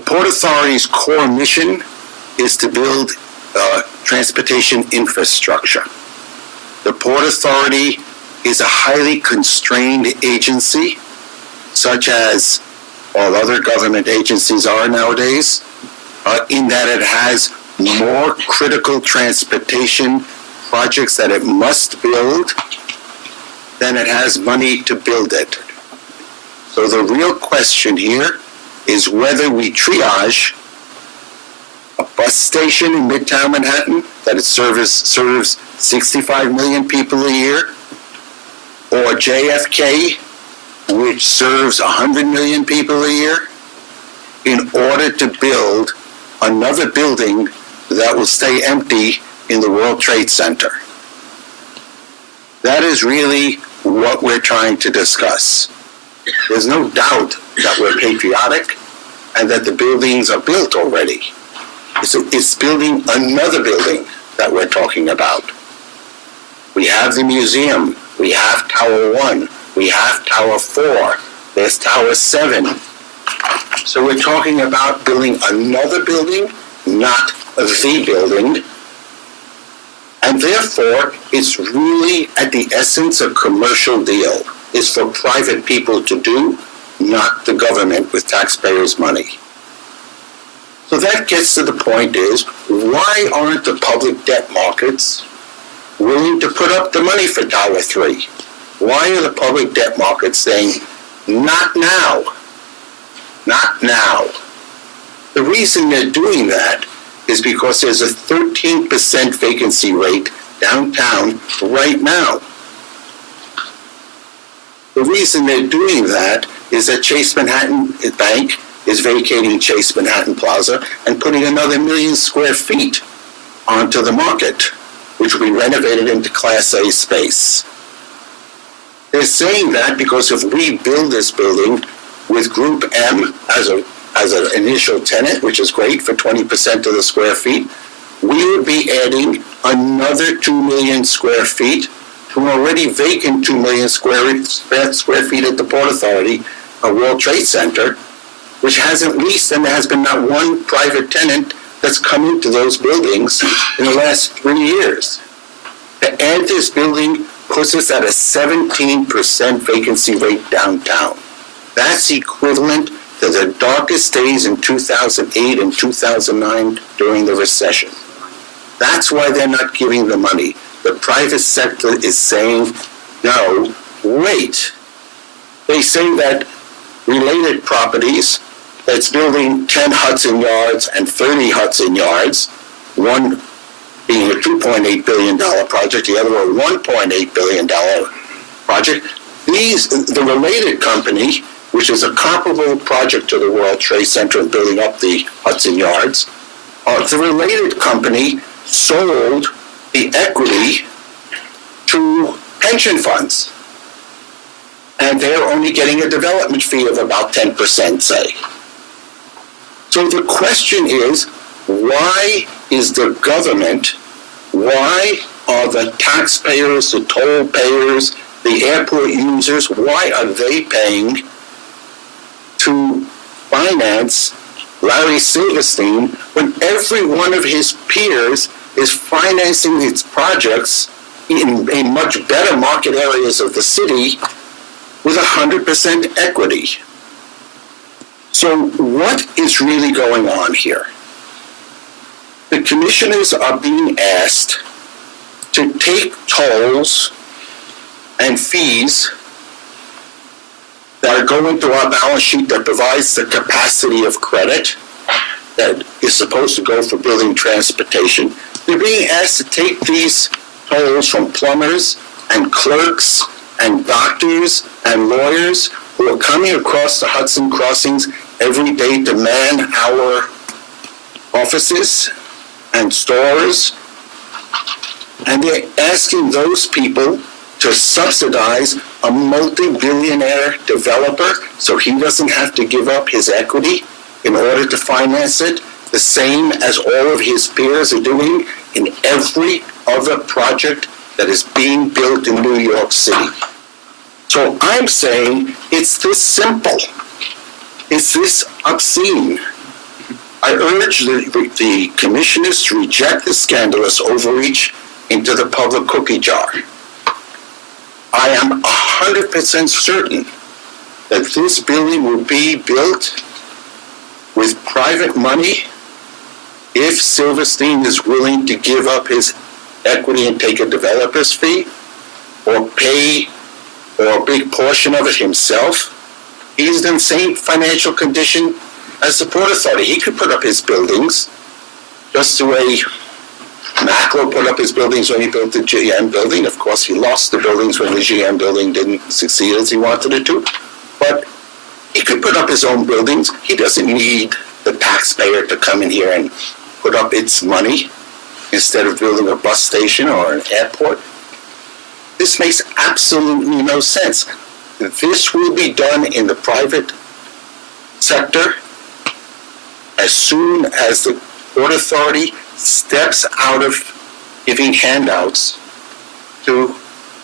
The Port Authority's core mission is to build transportation infrastructure. The Port Authority is a highly constrained agency, such as all other government agencies are nowadays, in that it has more critical transportation projects that it must build than it has money to build it. So the real question here is whether we triage a bus station in Midtown Manhattan that it serves 65 million people a year, or JFK, which serves 100 million people a year, in order to build another building that will stay empty in the World Trade Center. That is really what we're trying to discuss. There's no doubt that we're patriotic and that the buildings are built already. It's building another building that we're talking about. We have the museum, we have Tower 1, we have Tower 4, there's Tower 7. So we're talking about building another building, not the building. And therefore, it's really at the essence a commercial deal. It's for private people to do, not the government with taxpayers' money. So that gets to the point is, why aren't the public debt markets willing to put up the money for Tower 3? Why are the public debt markets saying, not now, not now? The reason they're doing that is because there's a 13% vacancy rate downtown right now. The reason they're doing that is that Chase Manhattan Bank is vacating Chase Manhattan Plaza and putting another 1 million square feet onto the market, which will be renovated into Class A space. They're saying that because if we build this building with Group M as an initial tenant, which is great for 20% of the square feet, we would be adding another 2 million square feet to an already vacant 2 million square feet at the Port Authority, a World Trade Center, which hasn't leased, and there has been not one private tenant that's come into those buildings in the last 3 years. To add this building puts us at a 17% vacancy rate downtown. That's equivalent to the darkest days in 2008 and 2009 during the recession. That's why they're not giving the money. The private sector is saying, no, wait. They say that related properties, that's building 10 Hudson Yards and 30 Hudson Yards, one being a $2.8 billion project, the other a $1.8 billion project. The related company, which is a comparable project to the World Trade Center and building up the Hudson Yards, the related company sold the equity to pension funds. And they're only getting a development fee of about 10%, say. So the question is, why is the government, why are the taxpayers, the toll payers, the airport users, why are they paying to finance Larry Silverstein when every one of his peers is financing its projects in much better market areas of the city with 100% equity? So what is really going on here? The commissioners are being asked to take tolls and fees that are going through our balance sheet that provides the capacity of credit that is supposed to go for building transportation. They're being asked to take these tolls from plumbers and clerks and doctors and lawyers who are coming across the Hudson crossings every day to man our offices and stores. And they're asking those people to subsidize a multi-billionaire developer so he doesn't have to give up his equity in order to finance it, the same as all of his peers are doing in every other project that is being built in New York City. So I'm saying it's this simple. It's this obscene I urge the commissioners to reject the scandalous overreach into the public cookie jar. I am 100% certain that this building will be built with private money if Silverstein is willing to give up his equity and take a developer's fee or pay or a big portion of it himself. He's in the same financial condition as the Port Authority. He could put up his buildings just the way Macklow put up his buildings when he built the GM building. Of course, he lost the buildings when the GM building didn't succeed as he wanted it to. But he could put up his own buildings. He doesn't need the taxpayer to come in here and put up its money instead of building a bus station or an airport. This makes absolutely no sense. This will be done in the private sector as soon as the Port Authority steps out of giving handouts to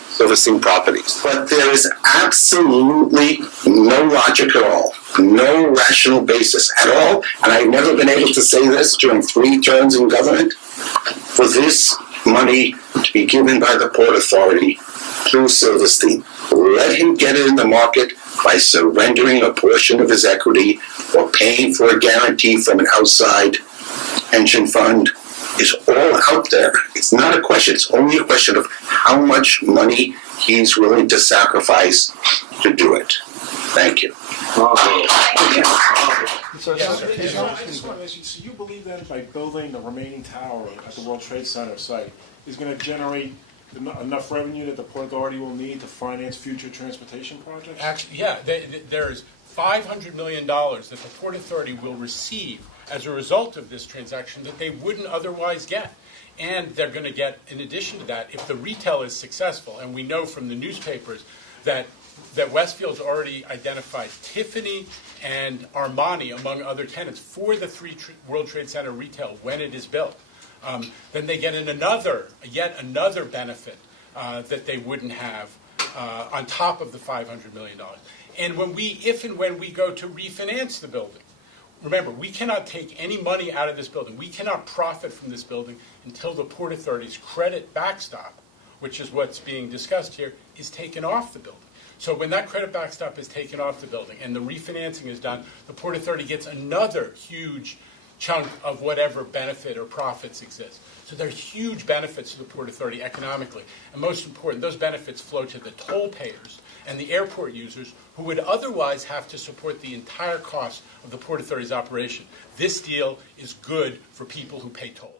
Silverstein properties. But there is absolutely no logic at all, no rational basis at all, and I've never been able to say this during 3 terms in government, for this money to be given by the Port Authority to Silverstein. Let him get it in the market by surrendering a portion of his equity or paying for a guarantee from an outside pension fund is all out there. It's not a question. It's only a question of how much money he's willing to sacrifice to do it. Thank you. So I just want to ask you, so you believe that by building the remaining tower at the World Trade Center site is going to generate enough revenue that the Port Authority will need to finance future transportation projects? Actually, yeah, there's $500 million that the Port Authority will receive as a result of this transaction that they wouldn't otherwise get. And they're going to get, in addition to that, if the retail is successful, and we know from the newspapers that Westfield's already identified Tiffany and Armani, among other tenants, for the World Trade Center retail when it is built. Then they get yet another benefit that they wouldn't have on top of the $500 million. And if and when we go to refinance the building, remember, we cannot take any money out of this building. We cannot profit from this building until the Port Authority's credit backstop, which is what's being discussed here, is taken off the building. So when that credit backstop is taken off the building and the refinancing is done, the Port Authority gets another huge chunk of whatever benefit or profits exist. So there are huge benefits to the Port Authority economically. And most important, those benefits flow to the toll payers and the airport users who would otherwise have to support the entire cost of the Port Authority's operation. This deal is good for people who pay tolls.